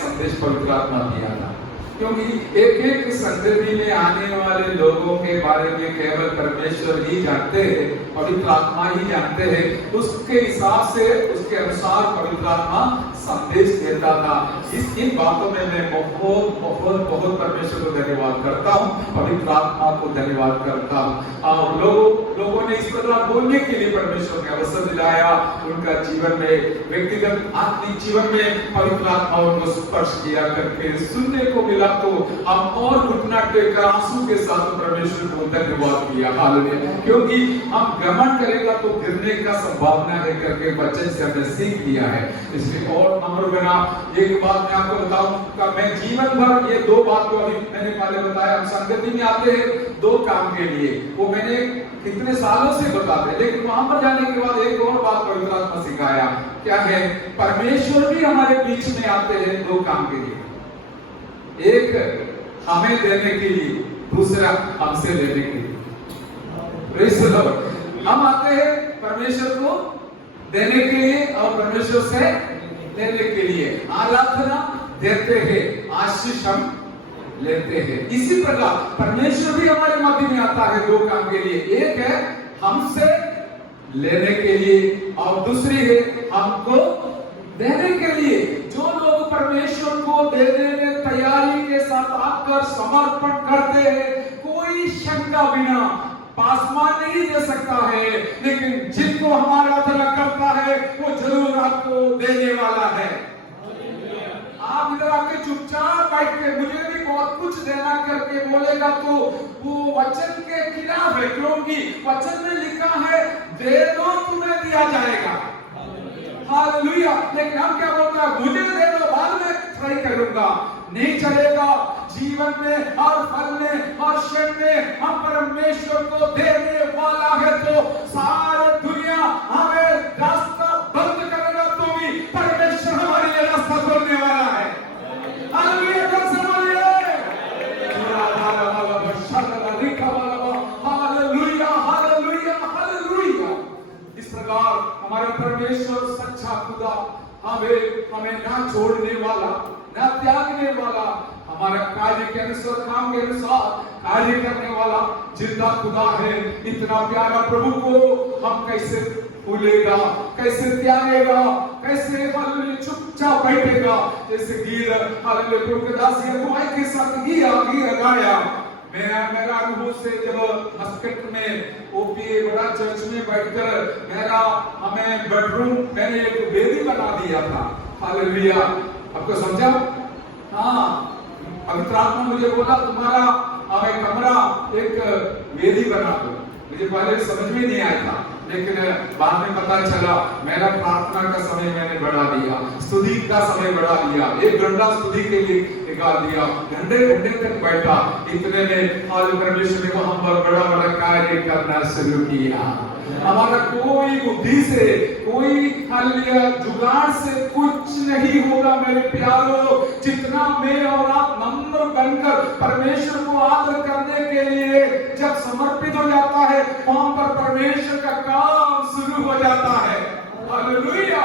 संदेश पवित्र आत्मा दिया था, क्योंकि एक एक संगति में आने वाले लोगों के बारे में केवल परमेश्वर ही जानते हैं, पवित्र आत्मा ही जानते हैं। उसके हिसाब से, उसके अनुसार पवित्र आत्मा संदेश देता था। इन बातों में मैं बहुत बहुत बहुत परमेश्वर को धन्यवाद करता हूँ, पवित्र आत्मा को धन्यवाद करता हूँ। और लोगों ने इस प्रकार बोलने के लिए परमेश्वर ने अवसर दिलाया। उनका जीवन में, व्यक्तिगत आत्मिक जीवन में पवित्र आत्मा उनको स्पर्श किया करके सुनने को मिला, तो हम और घुटना टेकर आंसू के साथ परमेश्वर को धन्यवाद किया। हालेलुया। क्योंकि हम घमंड करेगा तो गिरने का संभावना है करके वचन से हमने सीख लिया है। इसलिए और नम्र बना। एक बात मैं आपको बताऊं कि मैं जीवन भर ये दो बात को अभी मैंने पहले बताया, हम संगति में आते हैं दो काम के लिए, वो मैंने कितने सालों से बताते, लेकिन वहां पर जाने के बाद एक और बात पवित्र आत्मा सिखाया। क्या है? परमेश्वर भी हमारे बीच में आते हैं दो काम के लिए, एक हमें देने के लिए, दूसरा हमसे लेने के लिए। Praise the Lord. हम आते हैं परमेश्वर को देने के लिए और परमेश्वर से लेने के लिए। आराधना देते हैं, आशीष हम लेते हैं। इसी प्रकार परमेश्वर भी हमारे मध्य में आता है दो काम के लिए, एक है हमसे लेने के लिए और दूसरी है हमको देने के लिए। जो लोग परमेश्वर को देने में तैयारी के साथ आकर समर्पण करते हैं, कोई शंका बिना, पासमान नहीं दे सकता है, लेकिन जिनको हमारा आराधना करता है वो जरूर आपको देने वाला है। आप इधर आके चुपचाप बैठ के मुझे भी बहुत कुछ देना करके बोलेगा तो वो वचन के खिलाफ है, क्योंकि वचन में लिखा है दे दो तुम्हें दिया जाएगा। हालेलुया। लेकिन हम क्या बोलते हैं? मुझे दे दो, बाद में ट्राई करूंगा। नहीं चलेगा। जीवन में और फल में और क्षण में हम परमेश्वर को देने वाला है, तो सारी दुनिया हमें रास्ता बंद करेगा तो भी परमेश्वर हमारे लिए रास्ता खोलने वाला है। हालेलुया। Hallelujah, hallelujah, hallelujah. इस प्रकार हमारा परमेश्वर सच्चा खुदा हमें ना छोड़ने वाला, ना त्यागने वाला, हमारा कार्य के अनुसार, काम के अनुसार कार्य करने वाला जिंदा खुदा है। इतना प्यारा प्रभु को हम कैसे भूलेगा, कैसे त्यागेगा, कैसे चुपचाप बैठेगा? जैसे गीत हालेलुया प्रभु के दास अगुवाई के साथ गीत गाया। मेरा अनुभव से जब मस्कट में ओपी बड़ा चर्च में बैठकर हमें बेडरूम मैंने एक वेदी बना दिया था। हालेलुया। आपको समझा? हाँ, पवित्र आत्मा मुझे बोला तुम्हारा हमें कमरा एक वेदी बना दो। मुझे पहले समझ में नहीं आया था, लेकिन बाद में पता चला। मेरा प्रार्थना का समय मैंने बढ़ा दिया, स्तुति का समय बढ़ा दिया, 1 घंटा स्तुति के लिए निकाल दिया, घंटे घंटे तक बैठा। इतने में आज परमेश्वर ने हम पर बड़ा बड़ा कार्य करना शुरू किया। हमारा कोई बुद्धि से, कोई जुगाड़ से कुछ नहीं होगा मेरे प्यारों। जितना मैं और आप नम्र बनकर परमेश्वर को आदर करने के लिए जब समर्पित हो जाता है, वहां पर परमेश्वर का काम शुरू हो जाता है। Hallelujah,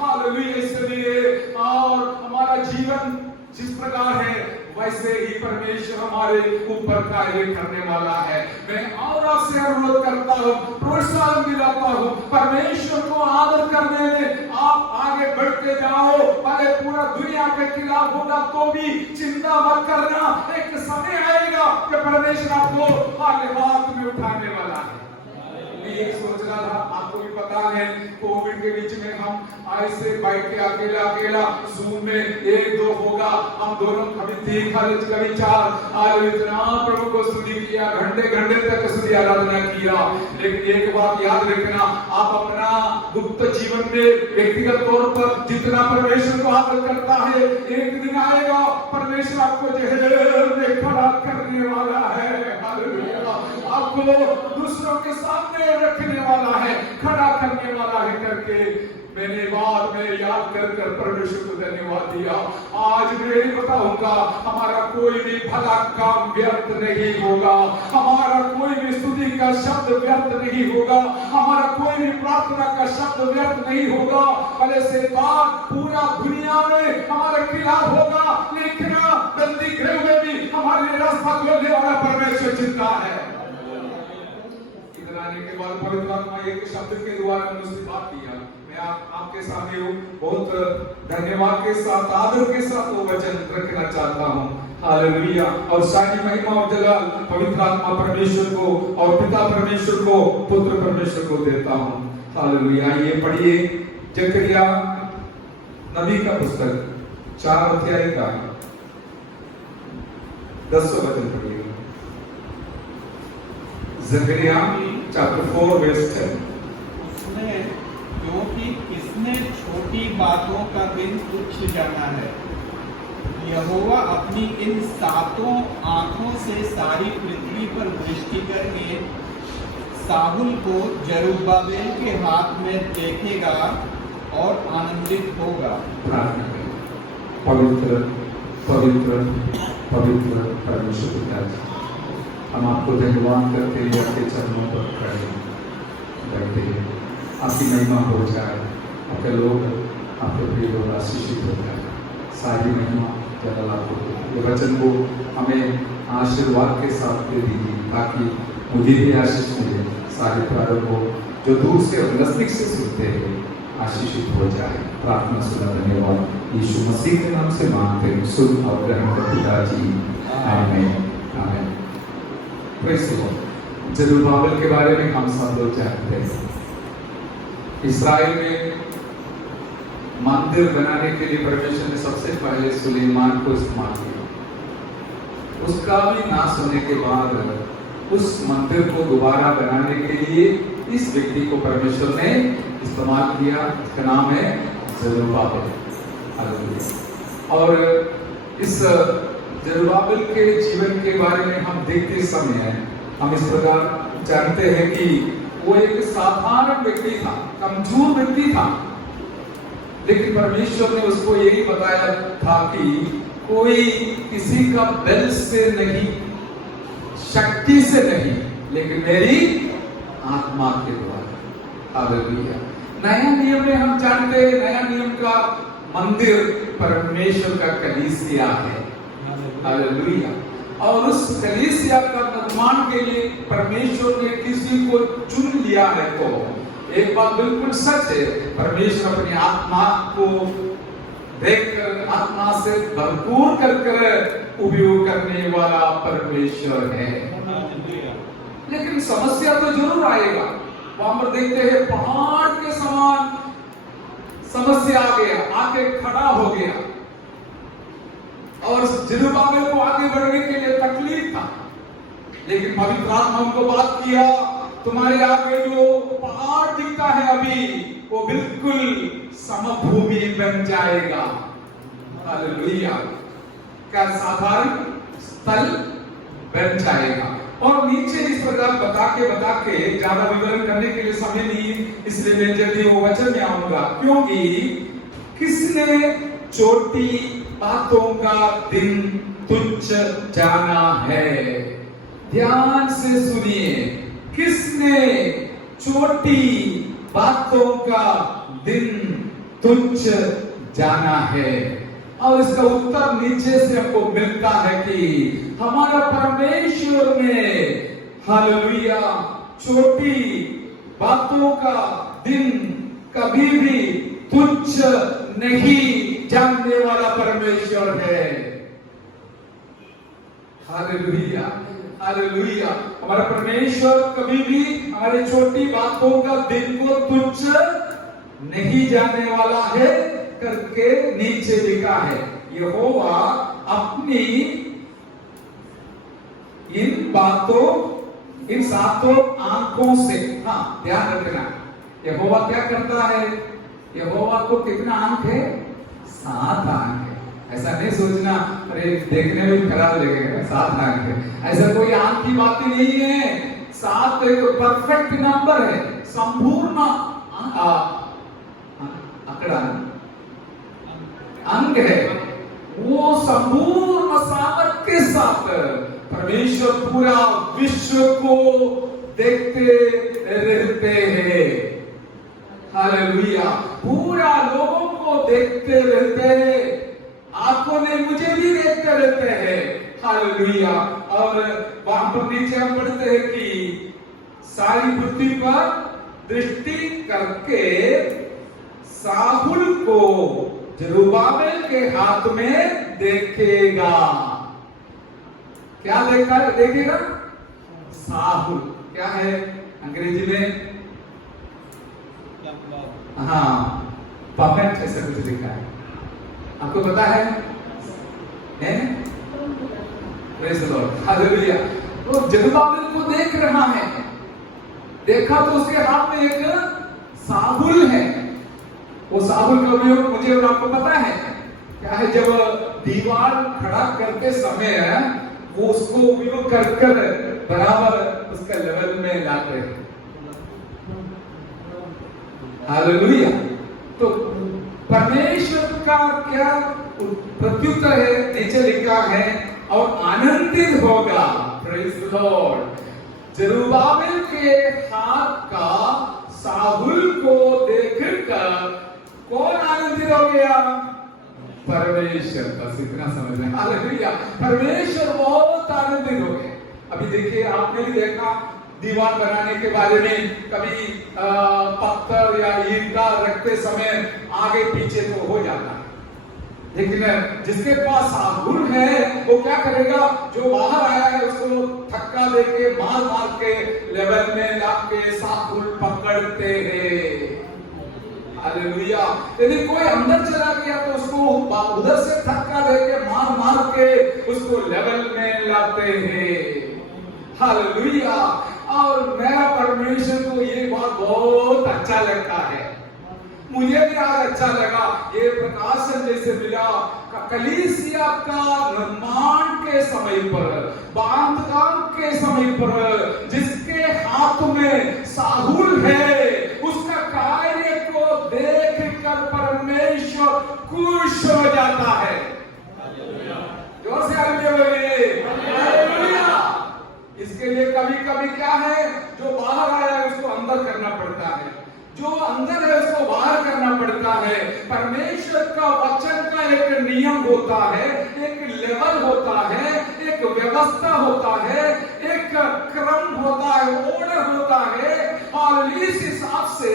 hallelujah. इसलिए और हमारा जीवन जिस प्रकार है वैसे ही परमेश्वर हमारे ऊपर कार्य करने वाला है। मैं और आपसे अनुरोध करता हूँ, प्रोत्साहन दिलाता हूँ, परमेश्वर को आदर करने में आप आगे बढ़ते जाओ। भले पूरा दुनिया के खिलाफ होगा तो भी चिंता मत करना। एक समय आएगा कि परमेश्वर आपको आगे हाथ में उठाने वाला है। एक सोच रहा था, आपको भी पता है कोविड के बीच में हम ऐसे बैठ के अकेला अकेला जूम में 1-2 होगा, हम दोनों कभी 3 कभी 4 आज इतना प्रभु को स्तुति किया, घंटे घंटे तक स्तुति आराधना किया। लेकिन एक बात याद रखना, आप अपना गुप्त जीवन में व्यक्तिगत तौर पर जितना परमेश्वर को आदर करता है, एक दिन आएगा परमेश्वर आपको जेल में खड़ा करने वाला है। आपको दूसरों के सामने रखने वाला है, खड़ा करने वाला है करके मैंने बाद में याद कर परमेश्वर को धन्यवाद दिया। आज मैं बताऊंगा, हमारा कोई भी भला काम व्यर्थ नहीं होगा, हमारा कोई भी स्तुति का शब्द व्यर्थ नहीं होगा, हमारा कोई भी प्रार्थना का शब्द व्यर्थ नहीं होगा। भले से बात पूरा दुनिया में हमारे खिलाफ होगा, चुका है। इधर आने के बाद पवित्र आत्मा एक शब्द के द्वारा मुझसे बात किया। मैं आपके सामने हूँ, बहुत धन्यवाद के साथ, आदर के साथ वो वचन रखना चाहता हूँ। हालेलुया। और सारी महिमा और जलाल पवित्र आत्मा परमेश्वर को और पिता परमेश्वर को, पुत्र परमेश्वर को देता हूँ। हालेलुया। ये पढ़िए जकरिया नबी का पुस्तक 4 अध्याय का 10 वचन पढ़िएगा। जकरिया चैप्टर 4 वर्स 10। उसमें क्योंकि किसने छोटी बातों का दिन तुच्छ जाना है, यहोवा अपनी इन 7 आंखों से सारी पृथ्वी पर दृष्टि करके साहुल को जरुब्बाबेल के हाथ में देखेगा और आनंदित होगा। प्रार्थना करें। पवित्र पवित्र पवित्र परमेश्वर पिता, हम आपको धन्यवाद करते हैं, आपके चरणों पर खड़े बैठे हैं। आपकी महिमा हो जाए, आपके लोग, आपके प्रिय लोग आशीषित हो जाए। सारी महिमा जलाल आपको दे। ये वचन को हमें आशीर्वाद के साथ दे दीजिए, ताकि मुझे भी आशीष मिले, सारे प्राणों को जो दूर से और नजदीक से सुनते हैं आशीषित हो जाए। प्रार्थना सुना, धन्यवाद यीशु मसीह के नाम से मांगते हैं, सुन और ग्रहण कर पिताजी, आमीन आमीन। Praise the Lord. जरुब्बाबेल के बारे में हम सब लोग जानते हैं। इस्राएल में मंदिर बनाने के लिए परमेश्वर ने सबसे पहले सुलेमान को इस्तेमाल किया। उसका भी नाश होने के बाद उस मंदिर को दोबारा बनाने के लिए इस व्यक्ति को परमेश्वर ने इस्तेमाल किया। इसका नाम है जरुब्बाबेल। हालेलुया। और इस जरुब्बाबेल के जीवन के बारे में हम देखते समय हम इस प्रकार जानते हैं कि वो एक साधारण व्यक्ति था, कमजोर व्यक्ति था, लेकिन परमेश्वर ने उसको यही बताया था कि कोई किसी का बल से नहीं, शक्ति से नहीं, लेकिन मेरी आत्मा के द्वारा। हालेलुया। नया नियम में हम जानते हैं, नया नियम का मंदिर परमेश्वर का कलीसिया है। हालेलुया। और उस कलीसिया का निर्माण के लिए परमेश्वर ने किसी को चुन लिया है। तो एक बात बिल्कुल सच है, परमेश्वर अपनी आत्मा को देखकर, आत्मा से भरपूर कर उपयोग करने वाला परमेश्वर है। लेकिन समस्या तो जरूर आएगा। वहां पर देखते हैं पहाड़ के समान समस्या आ गया, आके खड़ा हो गया, और जरुब्बाबेल को आगे बढ़ने के लिए तकलीफ था। लेकिन पवित्र आत्मा उनको बात किया, तुम्हारे आगे जो पहाड़ दिखता है अभी, वो बिल्कुल समभूमि बन जाएगा। हालेलुया। क्या साधारण स्थल बन जाएगा। और नीचे इस प्रकार बता के ज्यादा विवरण करने के लिए समय नहीं, इसलिए मैं जल्दी वो वचन में आऊंगा। क्योंकि किसने छोटी बातों का दिन तुच्छ जाना है। ध्यान से सुनिए, किसने छोटी बातों का दिन तुच्छ जाना है। और इसका उत्तर नीचे से हमको मिलता है कि हमारा परमेश्वर ने, हालेलुया, छोटी बातों का दिन कभी भी तुच्छ नहीं जानने वाला परमेश्वर है। Hallelujah, hallelujah. हमारा परमेश्वर कभी भी हमारी छोटी बातों का दिन को तुच्छ नहीं जानने वाला है करके नीचे लिखा है। यहोवा अपनी इन बातों, इन 7 आंखों से, हाँ ध्यान रखना, यहोवा क्या करता है। यहोवा को कितना आंख है? 7 आंख है। ऐसा नहीं सोचना अरे देखने में खराब लगेगा, 7 आंख है, ऐसा कोई आंख की बात ही नहीं है। 7 एक परफेक्ट नंबर है, संपूर्ण आंकड़ा, अंग है। वो संपूर्ण सामर्थ के साथ परमेश्वर पूरा विश्व को देखते रहते हैं। हालेलुया। पूरा लोगों को देखते रहते हैं, आंखों ने मुझे भी देखते रहते हैं। हालेलुया। और वहां पर नीचे हम पढ़ते हैं कि सारी पृथ्वी पर दृष्टि करके साहुल को जरुब्बाबेल के हाथ में देखेगा। क्या देखेगा? साहुल क्या है अंग्रेजी में? हाँ, पपेट ऐसा कुछ लिखा है, आपको पता है? Praise the Lord, hallelujah. तो जरुब्बाबेल को देख रहा है, देखा तो उसके हाथ में एक साहुल है। वो साहुल का उपयोग मुझे और आपको पता है क्या है? जब दीवार खड़ा करते समय वो उसको उपयोग कर बराबर उसका लेवल में लाते हैं। हालेलुया। तो परमेश्वर का क्या प्रत्युत्तर है? नीचे लिखा है और आनंदित होगा। Praise the Lord. जरुब्बाबेल के हाथ का साहुल को देखकर कौन आनंदित हो गया? परमेश्वर। बस इतना समझ लें, हालेलुया। परमेश्वर बहुत आनंदित हो गए। अभी देखिए, आपने भी देखा दीवार बनाने के बारे में, कभी पत्थर या ईंटा रखते समय आगे पीछे तो हो जाता है, लेकिन जिसके पास साहुल है वो क्या करेगा? जो बाहर आया है उसको धक्का देके मार मार के लेवल में लाके साहुल पकड़ते हैं। हालेलुया। यदि कोई अंदर चला गया तो उसको उधर से धक्का देके मार मार के उसको लेवल में लाते हैं। हालेलुया। और मेरा परमेश्वर को ये बात बहुत अच्छा लगता है। मुझे भी आज अच्छा लगा, ये प्रकाशन जैसे मिला कलीसिया का निर्माण के समय पर, बांधकाम के समय पर जिसके हाथ में साहुल है, उसका कार्य को देखकर परमेश्वर खुश हो जाता है। जोर से हालेलुया बोलिए, हालेलुया। इसके लिए कभी कभी क्या है, जो बाहर आया है उसको अंदर करना पड़ता है, जो अंदर है उसको बाहर करना पड़ता है। परमेश्वर का वचन का एक नियम होता है, एक लेवल होता है, एक व्यवस्था होता है, एक क्रम होता है, ऑर्डर होता है। और इस हिसाब से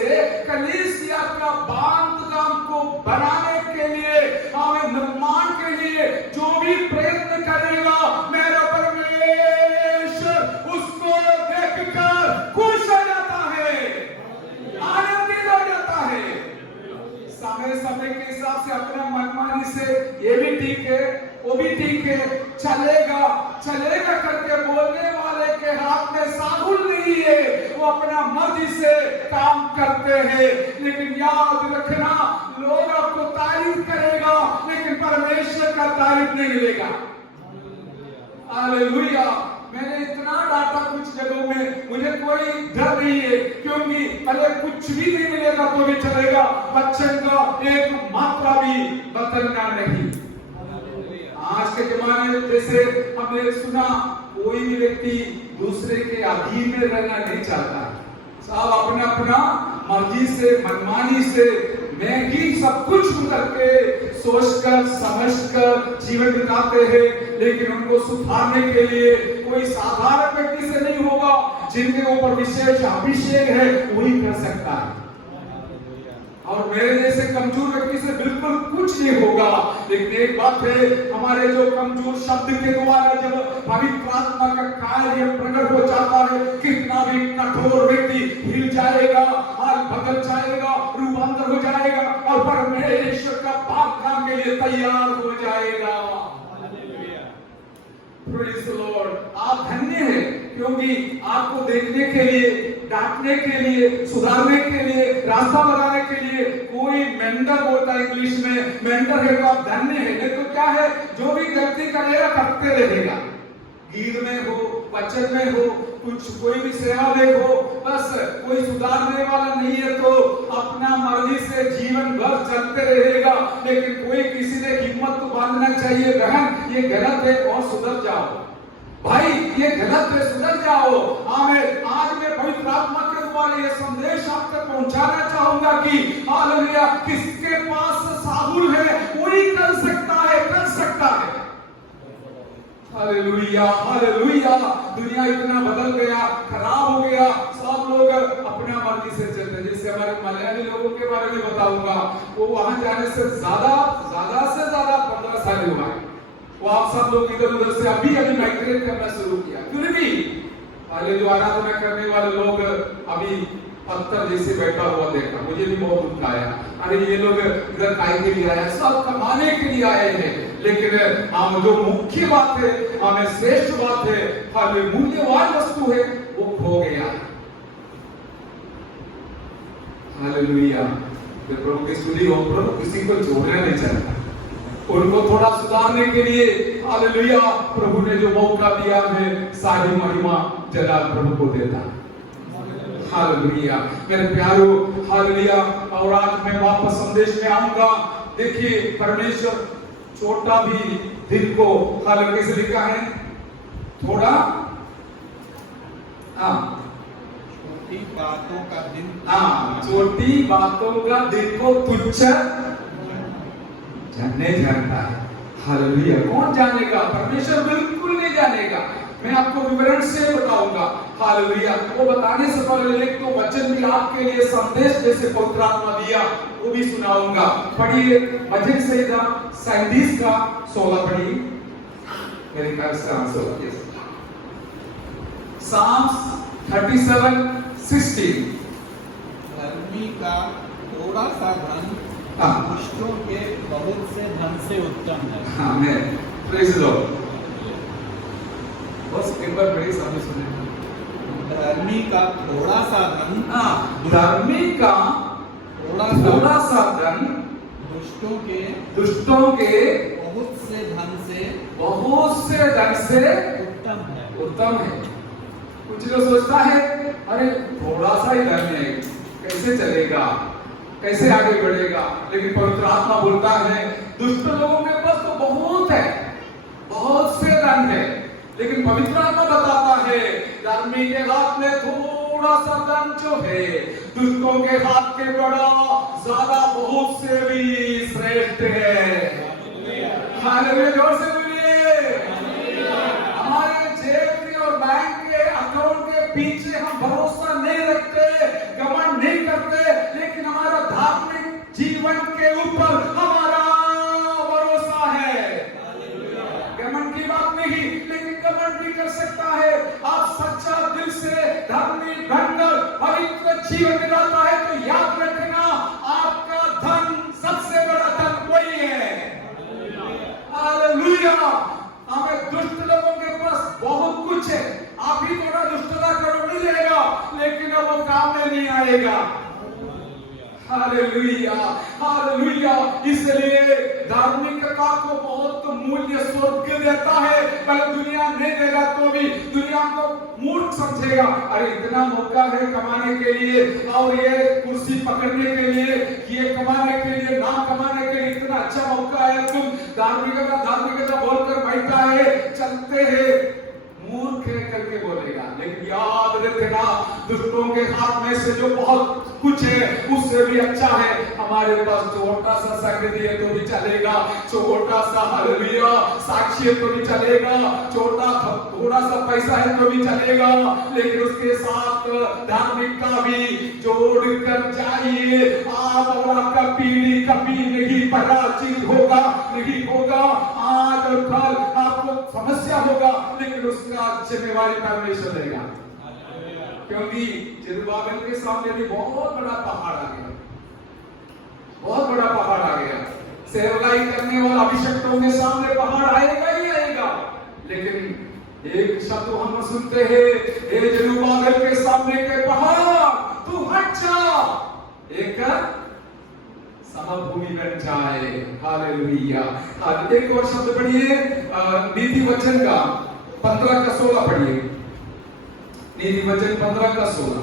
कलीसिया का बांधकाम को बनाने के लिए, हमें निर्माण के लिए जो भी प्रयत्न करेगा, मेरा परमेश्वर उसको देखकर खुश हो जाता है, आनंदित हो जाता है। समय समय के हिसाब से अपना मनमानी से ये भी ठीक है, वो भी ठीक है, चलेगा चलेगा करके बोलने वाले के हाथ में साहुल नहीं है, वो अपना मर्जी से काम करते हैं। लेकिन याद रखना, लोग आपको तारीफ करेगा लेकिन परमेश्वर का तारीफ नहीं मिलेगा। हालेलुया। मैंने इतना डाटा कुछ जगहों में, मुझे कोई डर नहीं है, क्योंकि भले कुछ भी नहीं मिलेगा तो भी चलेगा, वचन का एक मात्रा भी बदलना नहीं। आज के जमाने में जैसे हमने सुना, कोई भी व्यक्ति दूसरे के अधीन में रहना नहीं चाहता, सब अपना अपना मर्जी से, मनमानी से, मैं ही सब कुछ करके सोचकर समझकर जीवन बिताते हैं। लेकिन उनको सुधारने के लिए कोई साधारण व्यक्ति से नहीं होगा, जिनके ऊपर विशेष अभिषेक है वही कर सकता है। और मेरे जैसे कमजोर व्यक्ति से बिल्कुल कुछ नहीं होगा। लेकिन एक बात है, हमारे जो कमजोर शब्द के द्वारा जब पवित्र आत्मा का कार्य प्रकट हो जाता है, कितना भी कठोर व्यक्ति हिल जाएगा, हाल बदल जाएगा, रूपांतर हो जाएगा और परमेश्वर का पाप काम के लिए तैयार हो जाएगा। Praise the Lord. आप धन्य हैं, क्योंकि आपको देखने के लिए, डांटने के लिए, सुधारने के लिए, रास्ता बताने के लिए कोई मेंटर बोलता है इंग्लिश में, मेंटर है तो आप धन्य है। नहीं तो क्या है, जो भी गलती करेगा करते रहेगा, गीत में हो, वचन में हो, कुछ कोई भी सेवा में हो, बस कोई सुधारने वाला नहीं है तो अपना मर्जी से जीवन भर चलते रहेगा। लेकिन कोई किसी ने हिम्मत तो बांधना चाहिए, बहन ये गलत है और सुधर जाओ, भाई ये गलत है सुधर जाओ। आमीन। आज मैं पवित्र आत्मा के द्वारा ये संदेश आप तक पहुंचाना चाहूंगा कि हालेलुया, किसके पास साहुल है वही कर सकता है, कर सकता है। Hallelujah hallelujah. दुनिया इतना बदल गया, खराब हो गया, सब लोग अपना मर्जी से चलते हैं। जैसे हमारे मलयाली लोगों के बारे में बताऊंगा, वो वहां जाने से ज्यादा से ज्यादा 15 साल हुआ है। वो आप सब लोग इधर उधर से अभी माइग्रेट करना शुरू किया। फिर भी पहले जो आराधना करने वाले लोग अभी पत्थर जैसे बैठा हुआ देखा, मुझे भी बहुत दुख आया। अरे ये लोग इधर काय के लिए आए, सब कमाने के लिए आए हैं। लेकिन हम जो मुख्य बात है, हमें श्रेष्ठ बात है, हमें मूल्यवान वस्तु है, वो खो गया। हालेलुया। प्रभु की स्तुति हो। प्रभु किसी को जोड़ना नहीं चाहता, उनको थोड़ा सुधारने के लिए हालेलुया प्रभु ने जो मौका दिया है, सारी महिमा जलाल प्रभु को देता। हालेलुया मेरे प्यारो, हालेलुया। और आज मैं वापस संदेश में आऊंगा। देखिए परमेश्वर छोटा भी दिल को हालेलुया कैसे लिखा है, थोड़ा छोटी बातों का दिन, छोटी बातों का दिल को तुच्छ जानने जानता है। हालेलुया। कौन जानेगा? परमेश्वर बिल्कुल नहीं जानेगा। मैं आपको विवरण से बताऊंगा। हालेलुया। वो बताने से पहले एक तो वचन भी आपके लिए संदेश जैसे पवित्र आत्मा दिया, वो भी सुनाऊंगा। पढ़िए भजन संहिता 37 का 16 पढ़िए। मेरे ख्याल से आंसर Psalms 37:16। धर्मी का थोड़ा सा धन दुष्टों के बहुत से धन से उत्तम है। आमीन। Praise the Lord. बस एक बार मेरी सामने सुने। धर्मी का थोड़ा सा धन, धर्मी का थोड़ा सा धन दुष्टों के बहुत से धन से उत्तम है। कुछ लोग सोचता है अरे थोड़ा सा ही धन है, कैसे चलेगा, कैसे आगे बढ़ेगा। लेकिन पवित्र आत्मा बोलता है दुष्ट लोगों के पास तो बहुत है, बहुत से धन है। लेकिन पवित्र आत्मा बताता है धर्मी के हाथ में थोड़ा सा धन जो है, दुष्टों के हाथ के बड़ा ज्यादा बहुत से भी श्रेष्ठ है। हालेलुया। जोर से बोलिए। हमारे जेब के और बैंक के अकाउंट के पीछे हम भरोसा नहीं रखते, घमंड नहीं करते, लेकिन हमारा धार्मिक जीवन के ऊपर हमारा भरोसा है। घमंड की बात नहीं, लेकिन घमंड भी कर सकता है। आप सच्चा दिल से धार्मिक ढंगर पवित्र जीवन बिताता है तो याद रखना आपका धन सबसे बड़ा धन वही है। हालेलुया। हमें दुष्ट लोगों के पास बहुत कुछ है, आप ही थोड़ा दुष्टता करो मिलेगा, लेकिन वो काम में नहीं आएगा। Hallelujah hallelujah. इसलिए धार्मिकता को बहुत मूल्य स्वर्ग देता है, पर दुनिया नहीं देगा तो भी दुनिया को मूर्ख समझेगा। अरे इतना मौका है कमाने के लिए, और ये कुर्सी पकड़ने के लिए, ये कमाने के लिए, नाम कमाने के लिए इतना अच्छा मौका है, तुम धार्मिकता बोलकर बैठा है, चलते हैं, मूर्ख है करके बोलेगा। लेकिन याद रखना दुष्टों के हाथ में से जो बहुत कुछ है उससे भी अच्छा है। हमारे पास छोटा सा संगति है तो भी चलेगा, छोटा सा हालेलुया साक्षी है तो भी चलेगा, थोड़ा सा पैसा है तो भी चलेगा, लेकिन उसके साथ धार्मिकता भी जोड़ कर जाइए। आप और आपका पीढ़ी कभी नहीं पराजित होगा, नहीं होगा। आज और कल आपको समस्या होगा, लेकिन उसका जिम्मेवारी परमेश्वर लेगा। क्योंकि जरुब्बाबेल के सामने भी बहुत बड़ा पहाड़ आ गया, बहुत बड़ा पहाड़ आ गया। सेवकाई करने वाला अभिषक्तों के सामने पहाड़ आएगा ही आएगा। लेकिन एक शब्द हम सुनते हैं, हे जरुब्बाबेल के सामने के पहाड़ तू हट जा, एक समभूमि बन जाए। हालेलुया। एक और शब्द पढ़िए नीति वचन का 15 का 16 पढ़िए। नीति वचन 15 का 16।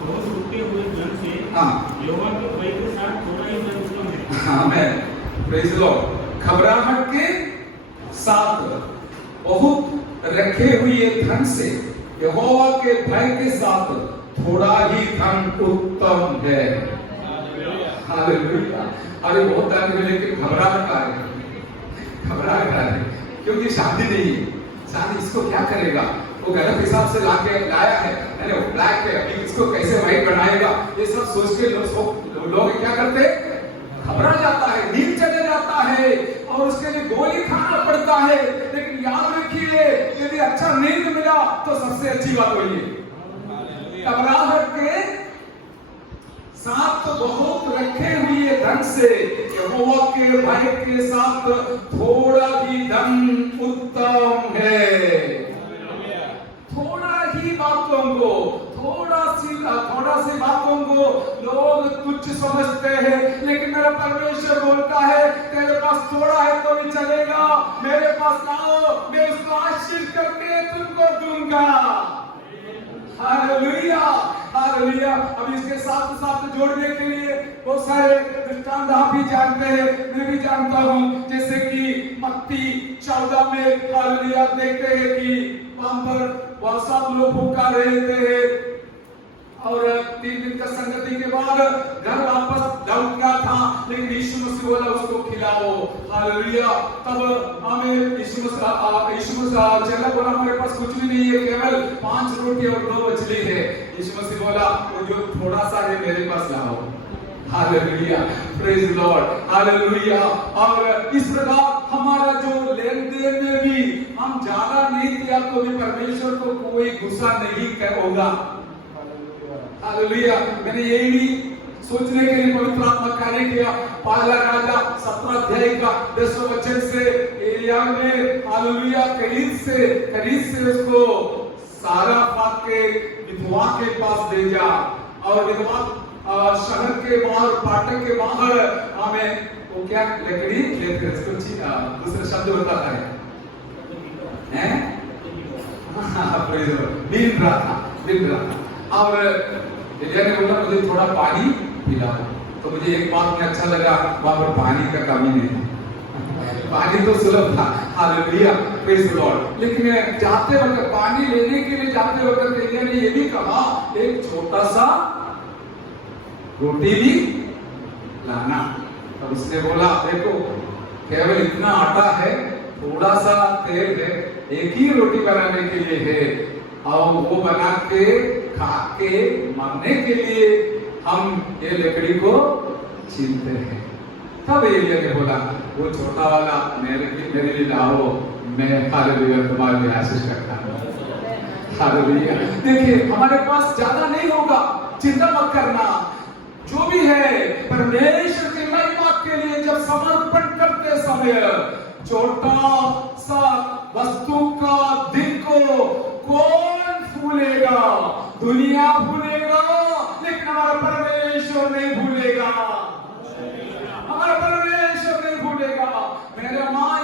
बहुत रुके हुए धन से यहोवा के भय के साथ थोड़ा ही धन उत्तम है। आमेन। Praise the lord. घबराहट के साथ बहुत रखे हुए धन से यहोवा के भय के साथ थोड़ा ही धन उत्तम है। हालेलुया। अरे बहुत टाइम में लेकिन घबराहट आ रही, क्योंकि शादी नहीं है। शादी इसको क्या करेगा, वो गलत हिसाब से लाया है, यानी वो ब्लैक है, अभी इसको कैसे व्हाइट बनाएगा, ये सब सोच के लोग क्या करते, घबरा जाता है, नींद चले जाता है और उसके लिए गोली खाना पड़ता है। लेकिन याद रखिए, यदि अच्छा नींद मिला तो सबसे अच्छी बात वही है। घबराहट के साथ तो बहुत रखे हुए धन से यहोवा के भय के साथ थोड़ा ही धन उत्तम है। थोड़ा ही बातों को, थोड़ा सी बातों को लोग तुच्छ समझते हैं, लेकिन मेरा परमेश्वर बोलता है तेरे पास थोड़ा है तो भी चलेगा, मेरे पास आओ, मैं उसको आशीष करके तुमको दूंगा। Hallelujah, hallelujah. अब इसके साथ साथ जोड़ने के लिए बहुत सारे दृष्टांत आप भी जानते हैं, मैं भी जानता हूं। जैसे कि मत्ती 14 में हालेलुया देखते हैं कि वहां पर वह सब लोग भूखा रहते हैं और 3 दिन का संगति के बाद घर वापस लौटना था, लेकिन यीशु मसीह बोला उसको खिलाओ। हालेलुया। तब हमें यीशु मसीह चला बोला हमारे पास कुछ भी नहीं है, केवल 5 रोटी और 2 मछली है। यीशु मसीह बोला वो जो थोड़ा सा है मेरे पास लाओ। Hallelujah, praise Lord, hallelujah. और इस प्रकार हमारा जो लेन देन में भी हम ज्यादा नहीं दिया तो भी परमेश्वर को कोई गुस्सा नहीं होगा। हालेलुया। मैंने यही भी सोचने के लिए पवित्र आत्मा कार्य किया। पहला राजा 17 अध्याय का 10वां वचन से एलिय्याह ने हालेलुया खरीद से उसको सारा फाक के विधवा के पास भेजा और विधवा शहर के बाहर, फाटक के बाहर हमें वो क्या लकड़ी लेकर दूसरे शब्द बताता है, मिल रहा था। और एलिय्याह ने बोला मुझे थोड़ा पानी पिलाओ। तो मुझे एक बात में अच्छा लगा, वहां पर पानी का कमी नहीं था, पानी तो सुलभ था। Hallelujah, praise the Lord. लेकिन जाते वक्त, पानी लेने के लिए जाते वक्त एलिय्याह ने ये भी कहा एक छोटा सा रोटी भी लाना। तब उसने बोला देखो केवल इतना आटा है, थोड़ा सा तेल है, एक ही रोटी बनाने के लिए है और वो बना के खा के मरने के लिए हम ये लकड़ी को छीलते हैं। तब एलिय्याह ने बोला वो छोटा वाला मेरे लिए लाओ, मैं हालेलुया तुम्हारे लिए आशीष करता हूं। हालेलुया। देखिए हमारे पास ज्यादा नहीं होगा, चिंता मत करना। जो भी है परमेश्वर की महिमा के लिए जब समर्पण करते समय छोटा सा वस्तु का दिल को कौन भूलेगा? दुनिया भूलेगा, लेकिन हमारा परमेश्वर नहीं भूलेगा। हमारा परमेश्वर नहीं भूलेगा। मेरे माँ